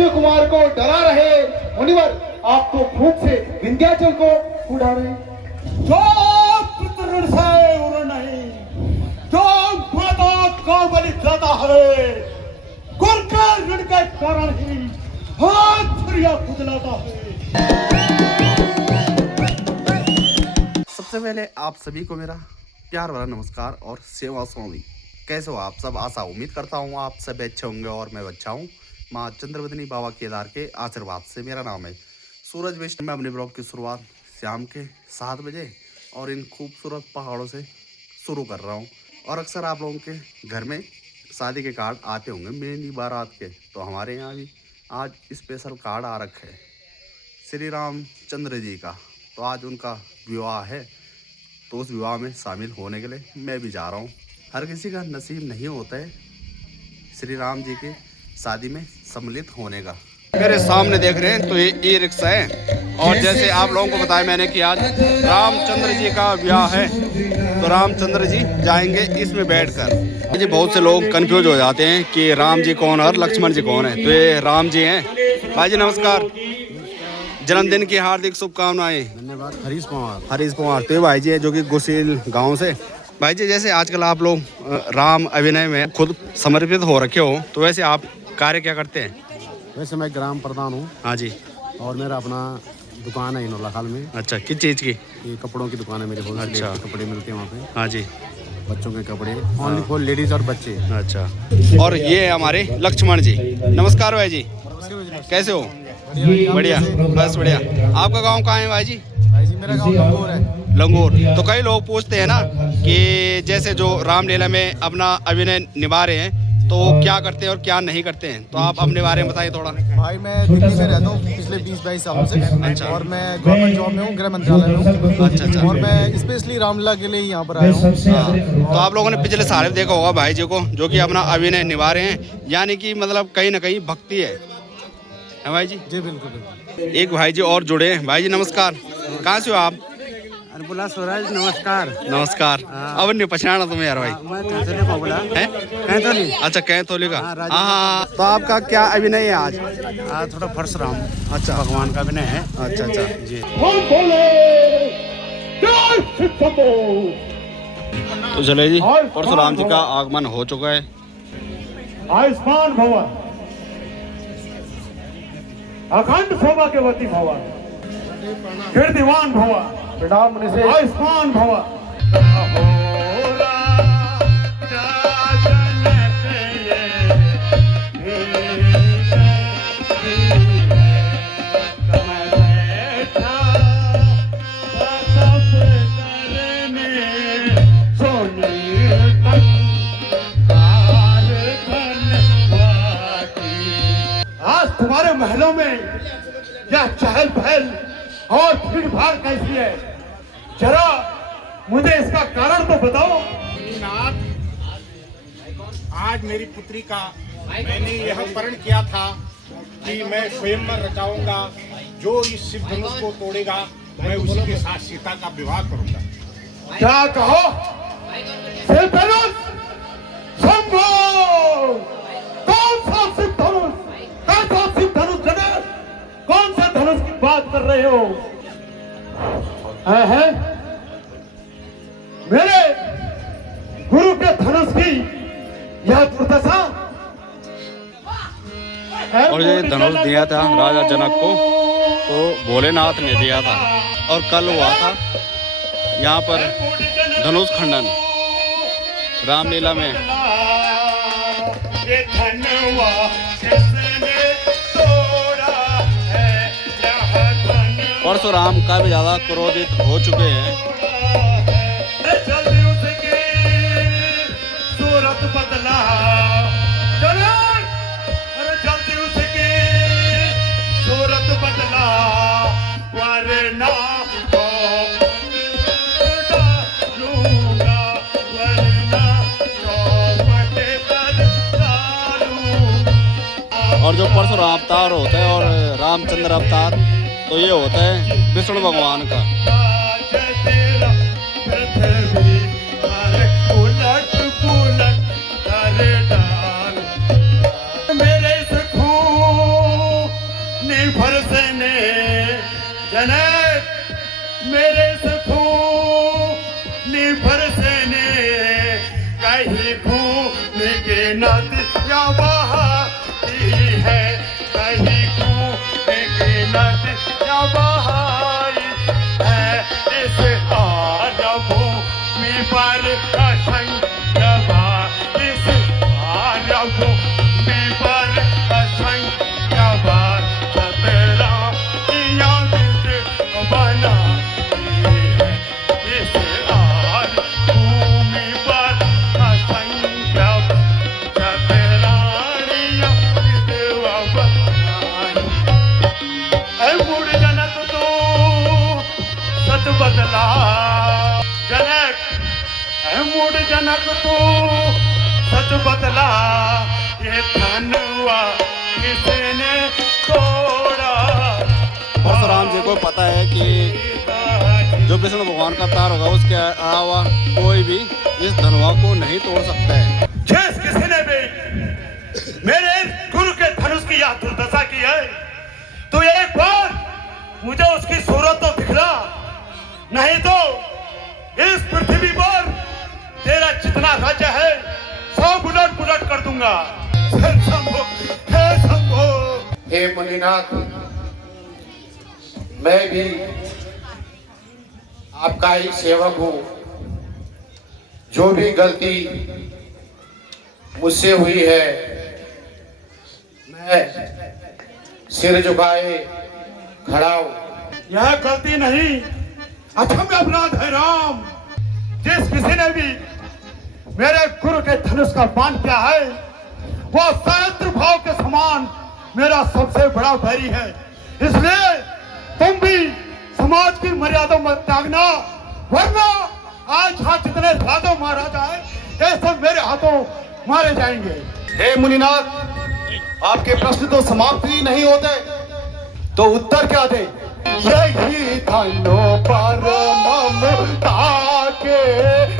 अक्षय कुमार को डरा रहे मुनिवर, आप तो भूख से विंध्याचल को उड़ा रहे। जो पितृ से उड़ नहीं, जो माता का बलि जाता है, गुर के ऋण के कारण ही हाथ फरिया खुदलाता है। सबसे पहले आप सभी को मेरा प्यार भरा नमस्कार और सेवा स्वामी। कैसे हो आप सब? आशा उम्मीद करता हूँ आप सब अच्छे होंगे और मैं अच्छा हूँ। माँ चंद्रवदनी बाबा केदार के आशीर्वाद से। मेरा नाम है सूरज विष्णु। मैं अपने ब्लॉग की शुरुआत शाम के 7 बजे और इन खूबसूरत पहाड़ों से शुरू कर रहा हूँ। और अक्सर आप लोगों के घर में शादी के कार्ड आते होंगे, मेहंदी बारात के, तो हमारे यहाँ भी आज स्पेशल कार्ड आ रखे है श्री रामचंद्र जी का। तो आज उनका विवाह है, तो उस विवाह में शामिल होने के लिए मैं भी जा रहा हूँ। हर किसी का नसीब नहीं होता है श्री राम जी के शादी में सम्मिलित होने का। मेरे सामने देख रहे हैं तो ये ई रिक्शा है, और जैसे आप लोगों को बताया मैंने कि आज रामचंद्र जी का विवाह है, तो रामचंद्र जी जाएंगे इसमें बैठकर। जी बहुत से लोग कंफ्यूज हो जाते हैं कि राम जी कौन और लक्ष्मण जी कौन है, तो ये राम जी हैं। भाई जी नमस्कार, जन्मदिन की हार्दिक शुभकामनाएं। धन्यवाद। हरीश पवार तो ये भाई जी है जो कि गुसील गांव से। भाई जी जैसे आजकल आप लोग राम अभिनय में खुद समर्पित हो रखे हो, तो वैसे आप कार्य क्या करते हैं? वैसे मैं ग्राम प्रधान हूँ। हाँ जी। और मेरा अपना दुकान है इनोला हाल में। अच्छा, किस चीज़ की? ये कपड़ों की दुकान है मेरे। बहुत अच्छा, कपड़े मिलते हैं वहाँ पे। हाँ जी। बच्चों के कपड़े ओनली फॉर लेडीज और बच्चे। अच्छा, और ये हमारे लक्ष्मण जी। नमस्कार भाई जी, कैसे हो? बढ़िया, बस बढ़िया। आपका गांव कहाँ है भाई जी? भाई जी मेरा गांव लंगोर है। लंगोर। तो कई लोग पूछते हैं ना कि जैसे जो रामलीला में अपना अभिनय निभा रहे हैं, तो क्या करते हैं और क्या नहीं करते हैं, तो आप अपने बारे में बताइए थोड़ा। भाई मैं दिल्ली में रहता हूँ पिछले 20-22 सालों से। अच्छा। और मैं गवर्नमेंट जॉब में हूँ, गृह मंत्रालय में हूँ। अच्छा। और मैं स्पेशली रामलीला के लिए यहाँ पर आया हूँ। तो आप लोगों ने पिछले साल देखा होगा भाई जी को, जो कि अपना अभिनय निभा रहे हैं, यानी कि मतलब कहीं ना कहीं भक्ति है भाई जी? जी बिल्कुल। एक भाई जी और जुड़े हैं। भाई जी नमस्कार, कहाँ से हो आप? बोला स्वराज नमस्कार। नमस्कार। अब नहीं पहचाना तुम्हें यार भाई? मैं कैथोली को बोला है। कैथोली। अच्छा, कैथोली का। हाँ। तो आपका क्या अभिनय है आज? थोड़ा परशुराम अच्छा, भगवान का अभिनय है। अच्छा अच्छा जी। तो चले जी, परशुराम जी का आगमन हो चुका है। आयुष्मान भवन, अखंड सौभाग्यवती भवन, कीर्तिमान भवन, प्रणाम मुनि से। आयुष्मान भवन। आज तुम्हारे महलों में यह चहल पहल और भीड़ भाड़ कैसी है? जरा मुझे इसका कारण तो बताओ। नाथ, आज मेरी पुत्री का मैंने यह प्रण किया था कि मैं स्वयंवर रचाऊंगा। जो इस शिव धनुष को तोड़ेगा मैं उसी के साथ सीता का विवाह करूंगा। क्या कहो? शिव धनुष? शंभो! कौन सा शिव धनुष? कैसा शिव धनुष गणेश? कौन सा धनुष की बात कर रहे हो? है मेरे गुरु के धनुष की यह दुर्दशा। और ये धनुष दिया था राजा जनक को, तो भोलेनाथ ने दिया था। और कल हुआ था यहाँ पर धनुष खंडन रामलीला में। ये धनवा किसने तोड़ा है? परशुराम काफी ज्यादा क्रोधित हो चुके हैं। जल्दी उसकी सूरत बदला, अरे जल्दी उसकी सूरत बदला, वरना तो डालूंगा, वरना चौपट पर डालूंगा। और जो परशुराम अवतार होता है और रामचंद्र अवतार, तो ये होता है विष्णु भगवान का। मेरे से खून मेरे खून बरसने कहीं खून के नदियाँ बहाती है, कहीं खून के नदियाँ बहाई है। इस आरभूमि पर असंख्य बार, इस आरभूमि पर असंख्य बार सतराइयाँ बनाती है। इस आरभूमि पर असंख्य सतराइयाँ बनाई। ऐ मुड़ जनक तू सच बदला, जनक ऐ मुड़ जनक तू सच बदला, ये धनुआ किसने तोड़ा। परशुराम जी को पता है कि जो विष्णु भगवान का तार होगा उसके अलावा कोई भी इस धनुआ को नहीं तोड़ सकता है। जिस किसी ने भी मेरे गुरु के धनुष की यह दुर्दशा की है, तो एक बार मुझे उसकी सूरत तो दिखला, नहीं तो इस पृथ्वी पर तेरा जितना राज्य है सब उलट पुलट कर दूंगा। हे शंभो, हे शंभो। हे मुनिनाथ, मैं भी आपका ही सेवक हूँ। जो भी गलती मुझसे हुई है मैं सिर झुकाए खड़ा हूँ। यह गलती नहीं, अक्षम्य अपराध है राम। जिस किसी ने भी मेरे गुरु के धनुष का मान किया है, वो शत्रु भाव के समान मेरा सबसे बड़ा बैरी है। इसलिए तुम भी समाज की मर्यादा मत त्यागना, वरना आज यहाँ जितने राजा महाराजा है ये सब मेरे हाथों मारे जाएंगे। हे मुनिनाथ, आपके प्रश्न तो समाप्त ही नहीं होते, तो उत्तर क्या दे? यही धनो पर ममता के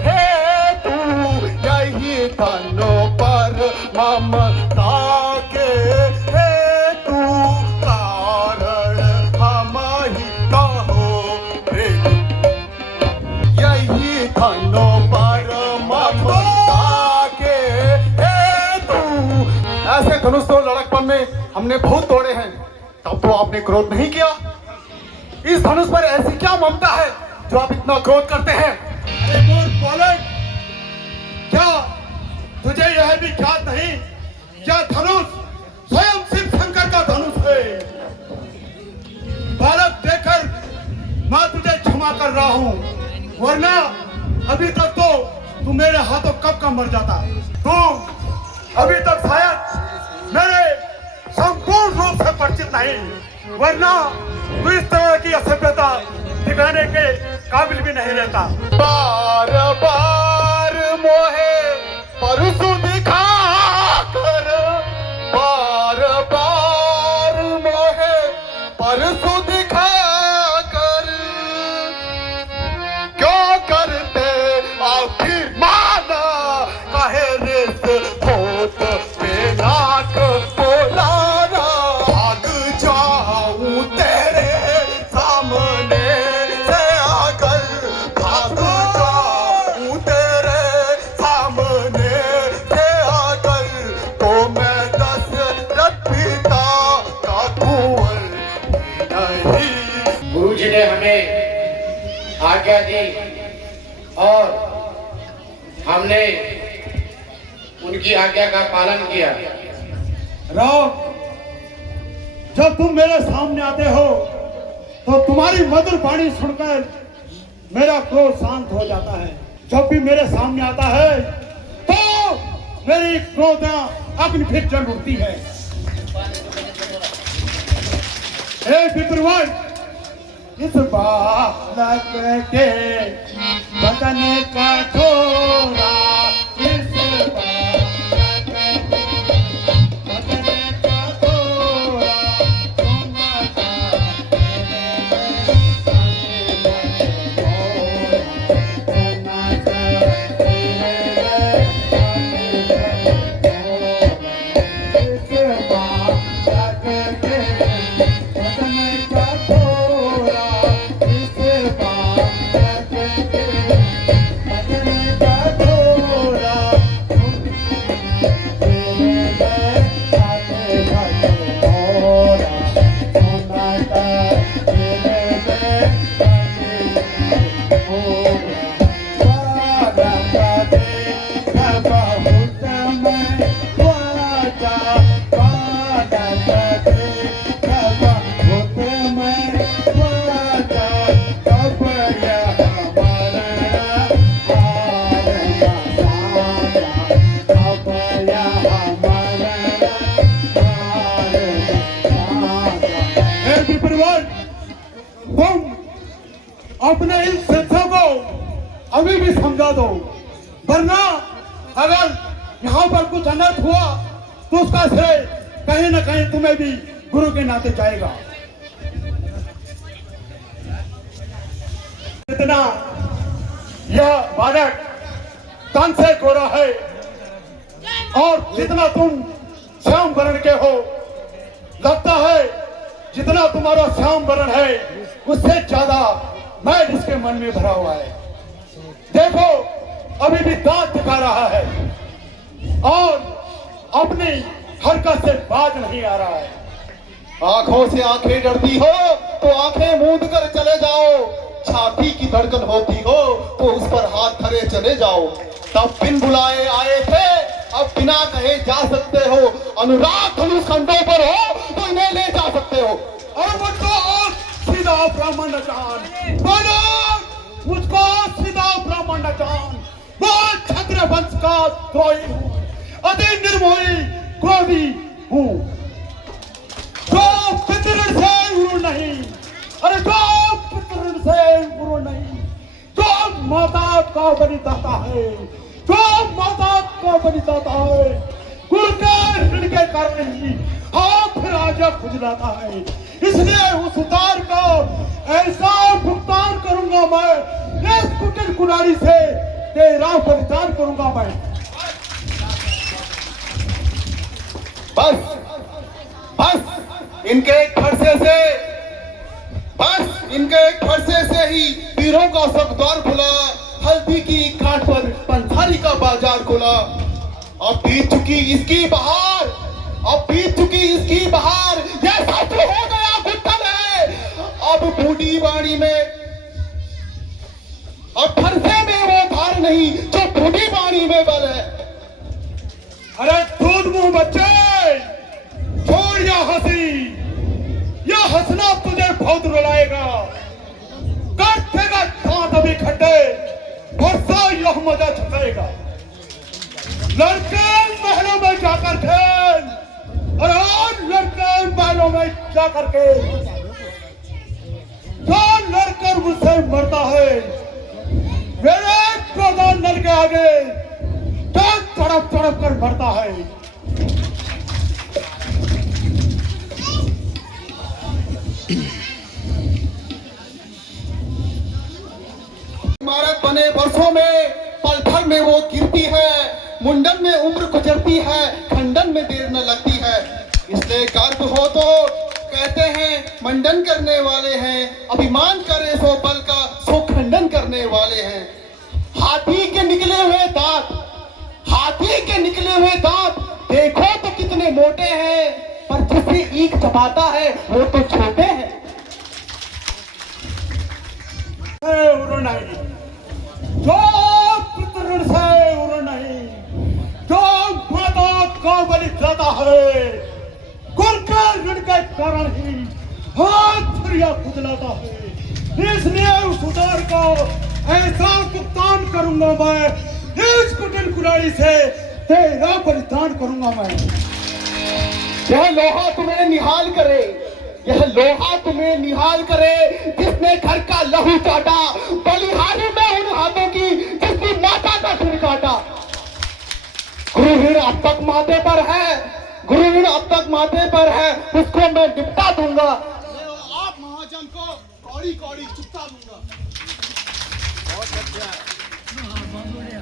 हेतु, यही धनो पर ममता के हेतु, कारण हम ही कहो हेतु। यही धनो पर ममता के हेतु। ऐसे धनुष तो लड़कपन में हमने बहुत तोड़े हैं, तब तो आपने क्रोध नहीं किया। इस धनुष पर ऐसी क्या ममता है जो आप इतना क्रोध करते हैं? अरे मूर्ख बालक, क्या तुझे यह भी याद नहीं क्या धनुष स्वयं शिव शंकर का धनुष है? बालक देकर मैं तुझे क्षमा कर रहा हूँ, वरना अभी तक तो तू मेरे हाथों कब का मर जाता। तू अभी तक शायद मेरे संपूर्ण रूप से परिचित नहीं, वरना तू इस तरह की असभ्यता दिखाने के काबिल भी नहीं रहता। बार बार मोहे परसु दिखा कर, बार बार मोहे परसु दिखा कर, क्यों करते आखिर माना काहे रिस होत पे नाक बोलाना। भाग जाऊं तेरे सामने से आकर, भाग जाऊं तेरे सामने से आकर, तो मैं दशरथ पिता का कुंवर नहीं। गुरु जी ने हमें आज्ञा दी और हमने उनकी आज्ञा का पालन किया। राम, जब तुम मेरे सामने आते हो तो तुम्हारी मधुर वाणी सुनकर मेरा क्रोध शांत हो जाता है। जब भी मेरे सामने आता है तो मेरी क्रोध अग्नि फिर जल उठती है। हे विप्रवर, इस बालक के बदन का थोड़ा, इस बालक के बदन का थोड़ा, तुम बता मेरे हे विप्रवन, तुम अपने इन शिष्यों को अभी भी समझा दो, वरना अगर यहाँ पर कुछ अनर्थ हुआ तो उसका श्रेय कहीं न कहीं तुम्हें भी गुरु के नाते जाएगा। जितना यह बालक तन से गोरा है और जितना तुम श्याम वर्ण के हो, लगता है जितना तुम्हारा श्याम वर्ण है उससे ज्यादा मैल इसके मन में भरा हुआ है। देखो अभी भी दांत दिखा रहा है और अपनी हरकत से बाज नहीं आ रहा है। आंखों से आंखें डरती हो तो आंखें मूंद कर चले जाओ, छाती की धड़कन होती हो तो उस पर हाथ धरे चले जाओ। तब बिन बुलाए आए थे, अब बिना कहे जा सकते हो। अनुराग धनुष खंडों पर हो तो इन्हें ले जा सकते हो। और मुझको सीधा ब्राह्मण जान बोलो, मुझको सीधा ब्राह्मण जान, वो क्षत्रिय वंश का द्रोही हूँ, अति निर्मोही क्रोधी हूँ, जो पितृण से गुरु नहीं, अरे जो पितृण से गुरु नहीं, जो माता का बलिदाता है, जो माता का बलिदाता है, गुरु के ऋण के कारण ही फिर आजा खुजलाता है। इसलिए उस उतार को ऐसा भुगतान करूंगा मैं, इस कुटिल कुलाड़ी से तेरा बलिदान करूंगा मैं। बस बस इनके एक फरसे से, बस इनके एक फरसे से ही वीरों का सब द्वार खुला, हल्दी की घाट पर पंसारी का बाजार खुला। अब बीत चुकी इसकी बहार, अब बीत चुकी इसकी बहार, यह सच हो गया गुत्थल है। अब बूढ़ी बाड़ी में, अब फरसे में वो धार नहीं जो बूढ़ी बाड़ी में बल है। अरे दूध मुंह बच्चे, छोड़ या हंसी, यह हंसना तुझे बहुत रुलाएगा। काट देगा दांत अभी खड्डे, वर्षा यह मजा छुपाएगा। लड़के महलों में जाकर खेल, और लड़के महलों में जाकर के जो लड़कर मुझसे मरता है, मेरे प्रधान नल के आगे तो तड़प तड़प कर मरता है। इमारत बने वर्षों में पल भर में वो गिरती है, मुंडन में उम्र गुजरती है, खंडन में देर न लगती है। इसलिए गर्व हो तो कहते हैं मंडन करने वाले हैं, अभिमान करे सो बल का सो खंडन करने वाले हैं। हाथी के निकले हुए दांत, हाथी के निकले हुए दांत देखो तो कितने मोटे हैं, पर जिसे ईख चबाता है वो तो छोटे हैं। जो पितृण से उड़ नहीं, जो माता का बलिदाता है, गुरु के ऋण के कारण ही हाथ फिरिया खुजलाता है। इसलिए उस उदार को ऐसा भुगतान करूंगा मैं, इस कुटिल कुलाड़ी से तेरा बलिदान करूंगा मैं। यह लोहा तुम्हें निहाल करे, यह लोहा तुम्हें निहाल करे, जिसने घर का लहू चाटा, बलिहारी में उन हाथों की जिसकी माता का सिर काटा। गुरु ऋण अब तक माथे पर है, गुरु ऋण अब तक माथे पर है, उसको मैं निपटा दूंगा। आप महाजन को कौड़ी कौड़ी चुपता दूंगा। बहुत अच्छा, बहुत बढ़िया।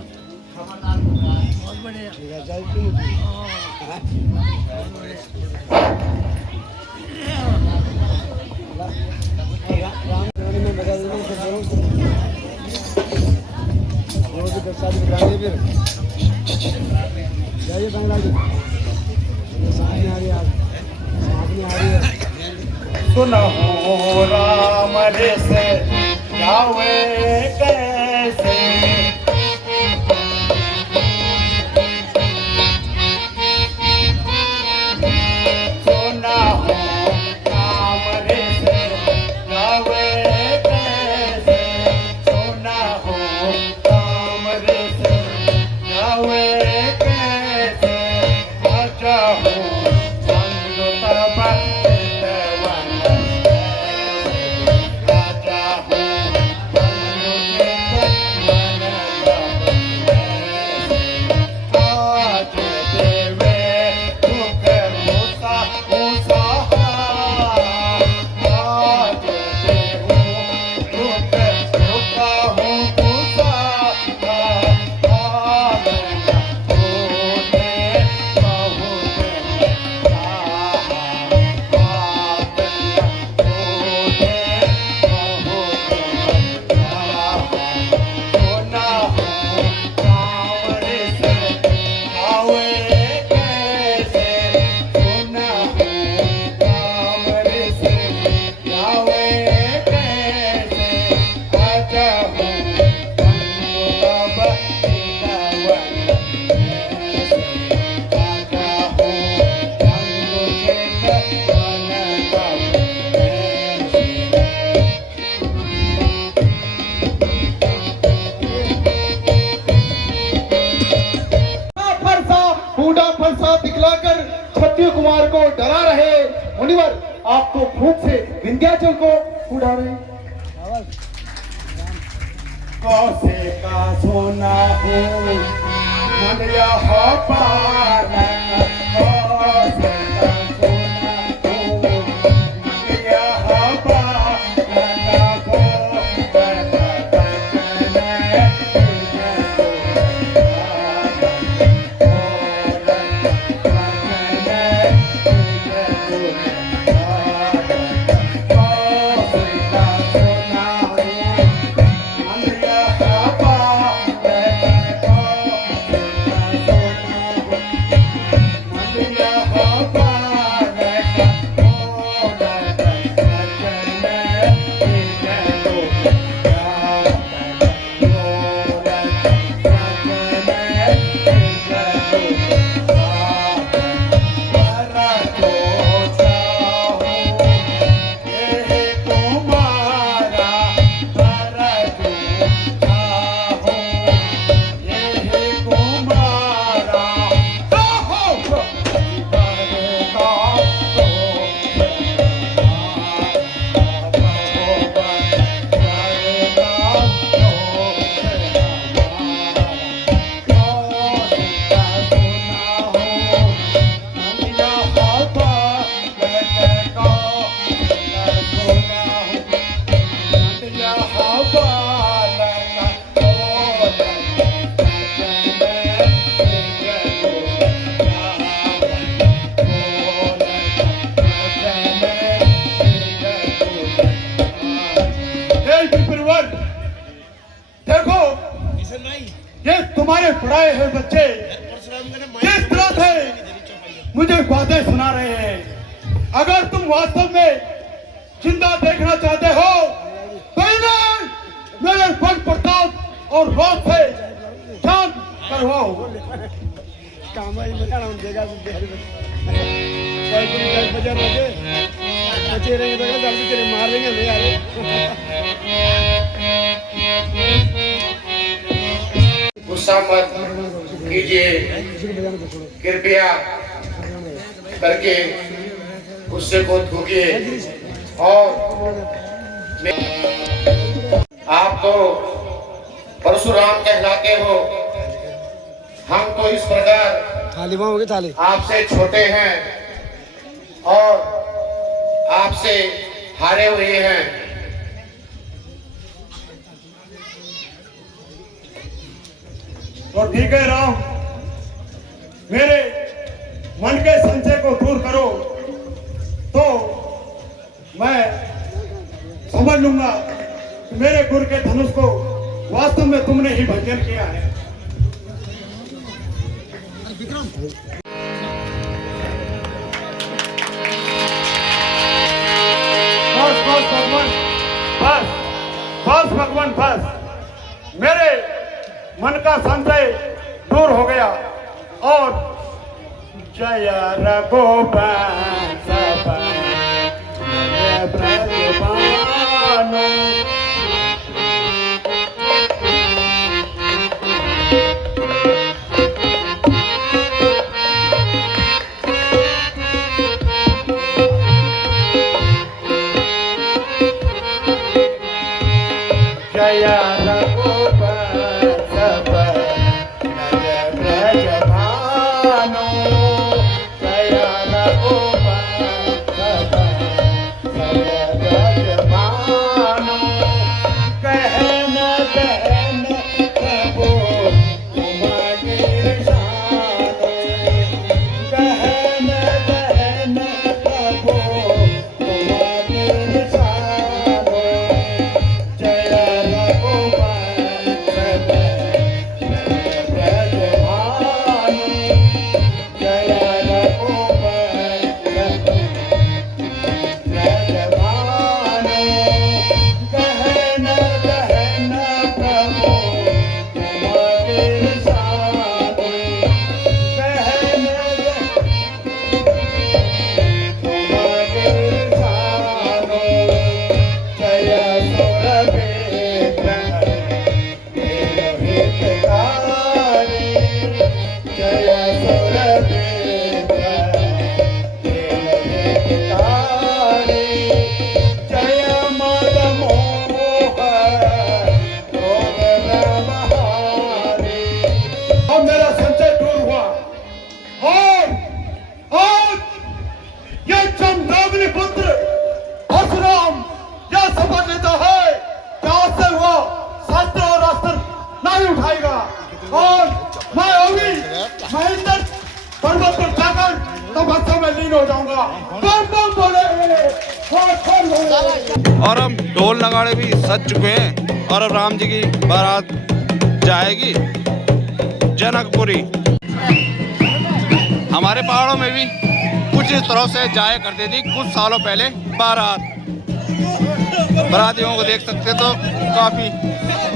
सुनो राम रे से जावे कैसे, सुना राम रे से जावे कैसे, सुना राम रे से जावे कैसे, अच्छा हो संग तब आप तो खूब से विंध्याचल को उड़ा रहे हैं। कौसे का सोना हो मन यह पाना, कौसे का सोना हो मन यह पाना को देखो ये तुम्हारे पढ़ाए हुए बच्चे किस तरह से मुझे बातें सुना रहे हैं। अगर तुम वास्तव में जिंदा देखना चाहते हो तो इन्हें मेरे बल प्रताप और रोज से जान करवाओ। गुस्सा मत कीजिए, कृपया करके गुस्से को थूकिए। और आप तो परशुराम कहलाते हो, हम तो इस प्रकार आपसे छोटे हैं और आपसे हारे हुए हैं। तो ठीक है राम, मेरे मन के संशय को दूर करो तो मैं समझ लूंगा कि मेरे गुरु के धनुष को वास्तव में तुमने ही भंजन किया है। बस बस भगवान, बस भगवान, बस मेरे मन का संशय दूर हो गया। और जय रघुवंश ब्रजभानु, जय रघुवंश ब्रजभानु, जय रघुवंश और मैं अभी महेंद्र पर्वत पर जाकर तपस्या में लीन हो जाऊंगा। बम बम बोले और अब ढोल नगाड़े भी सज चुके हैं और अब राम जी की बारात जाएगी जनकपुरी। हमारे पहाड़ों में भी कुछ इस तरह से जाया करती थी कुछ सालों पहले बारात। बारातियों को देख सकते तो काफी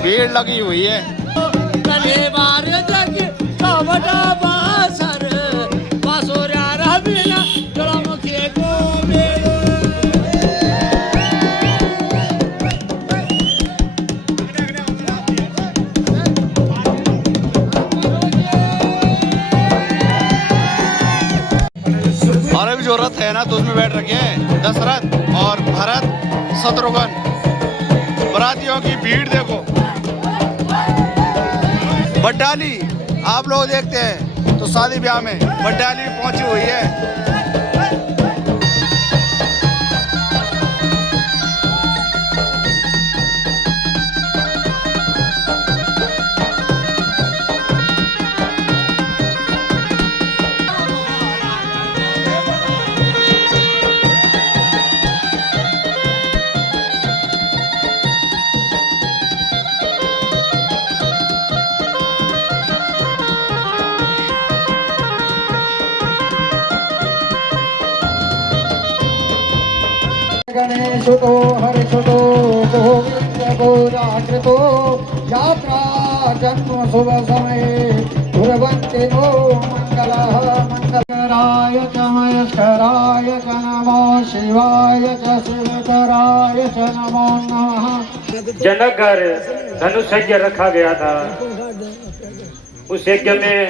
भीड़ लगी हुई है। और अभी जो रथ है ना तो उसमें बैठ रखे हैं दशरथ और भरत शत्रुघ्न। बारातियों की भीड़ देखो। बड्डाली आप लोग देखते हैं तो शादी ब्याह में बड्डाली पहुंची हुई है। गणेशुतो हर्षुतो गोविंद गोराकृतो यात्रा जन्म शुभ समय कुर्वन्ति नो मंगलः मंगलराय च महेश्वराय च नमो शिवाय च शिवतराय च नमो नमः। जनक धनुष यज्ञ रखा गया था। उस यज्ञ में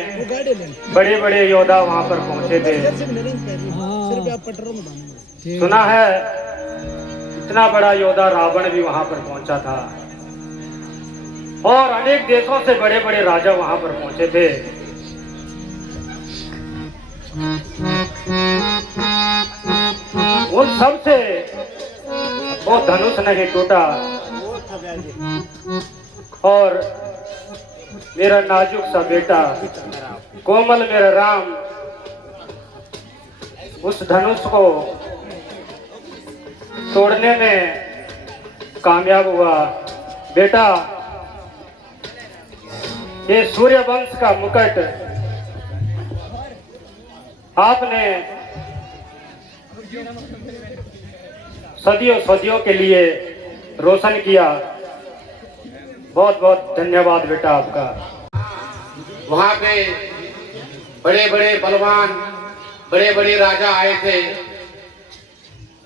बड़े बड़े योद्धा वहां पर पहुंचे थे। सुना है इतना बड़ा योद्धा रावण भी वहां पर पहुंचा था और अनेक देशों से बड़े बड़े राजा वहां पर पहुंचे थे। उन सब से वो धनुष नहीं टूटा और मेरा नाजुक सा बेटा कोमल मेरा राम उस धनुष को तोड़ने में कामयाब हुआ। बेटा, ये सूर्य वंश का मुकुट आपने सदियों सदियों के लिए रोशन किया। बहुत बहुत धन्यवाद बेटा आपका। वहां पे बड़े बड़े बलवान बड़े बड़े राजा आए थे।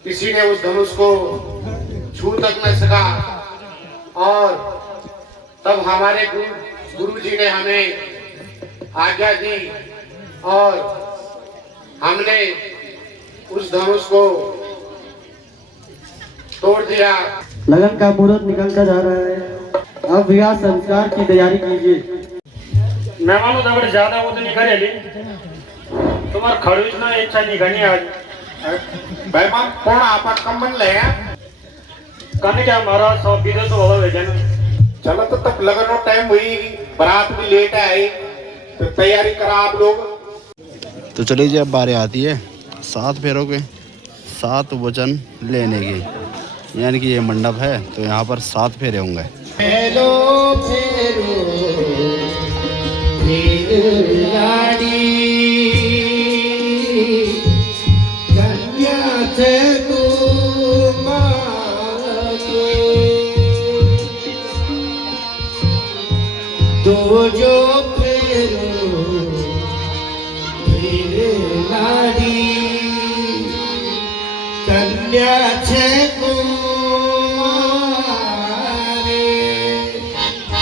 किसी ने उस धनुष को छू तक न सका और तब हमारे गुरु जी ने हमें आज्ञा दी और हमने उस धनुष को तोड़ दिया। लगन का मुहूर्त निकलता जा रहा है। अब विवाह संस्कार की तैयारी कीजिए। मेहमानों दगड़ ज्यादा वो तो नहीं करेली। तुम्हारा खड़ूस ना इच्छा नहीं करनी आज। बेमान कौन आपा कम बन ले कहने क्या हमारा सब विदेश तो होगा भेजन। चलो तो तब लगन और टाइम हुई, बारात भी लेट आई तो तैयारी करा आप लोग। तो चलिए जी अब बारी आती है 7 फेरों के 7 वचन लेने की। यानी कि ये मंडप है तो यहाँ पर 7 फेरे होंगे। हेलो फेरो फेर लाड़ी कन्या थे तू मांगे तो जो फेरो फेर लाड़ी कन्या थे तू